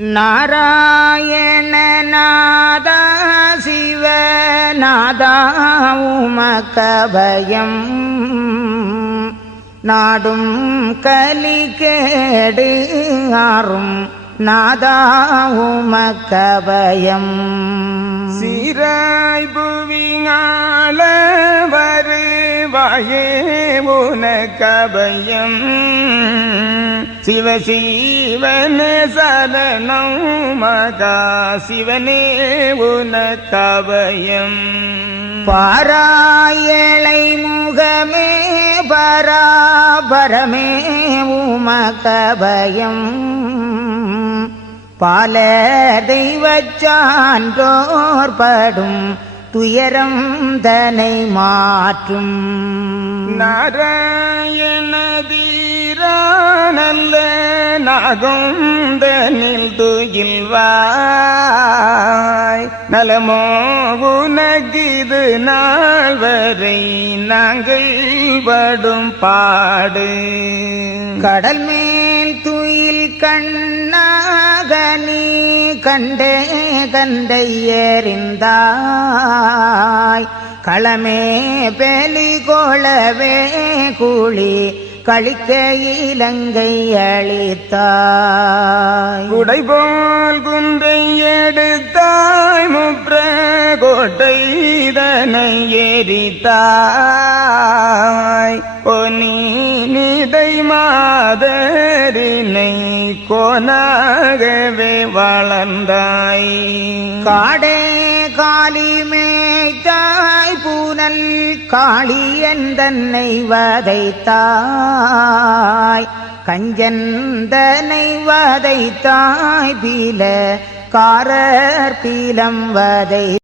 நாராயணநாதா சிவநாதா உமக்கபயம். நாடும் கலிகேடு ஆறும் நாதா உமக்கபயம். சிராய் புவிங்கால வருவாயே உனக்கபயம். சிவசீவனே சரணம் மகா சிவனே உனக்கபயம் பாராயளை முகமே பராபரமே உமகபயம் பால தெய்வச்சான்றோர் படும் துயரம் தனை மாற்றும். நாராயணதீ தீரா நல்ல நாகந்தனில் துயில்வாய் நலமோ உனகிது நாள் வரை நாங்கள் படும் பாடு. கடல் மேல் துயில் கண்ணாக நீ கண்டே கண்டையறிந்தாய். களமே பெலி கோளவே குழி கழிக்க இலங்கை அளித்தாய். குடை போல் குன்றை எடுத்தாய் முப்ர கோட்டை தனை எரித்தாய். பொனி நிதை மாதரினை கோனாகவே வளர்ந்தாய். காடே காளி மேய்த்தாய் பூனல் காளியன் தன்னை வதைத்தாய். கஞ்சன் தன்னை வதைத்தாய் பீல காரர் பீலம் வதை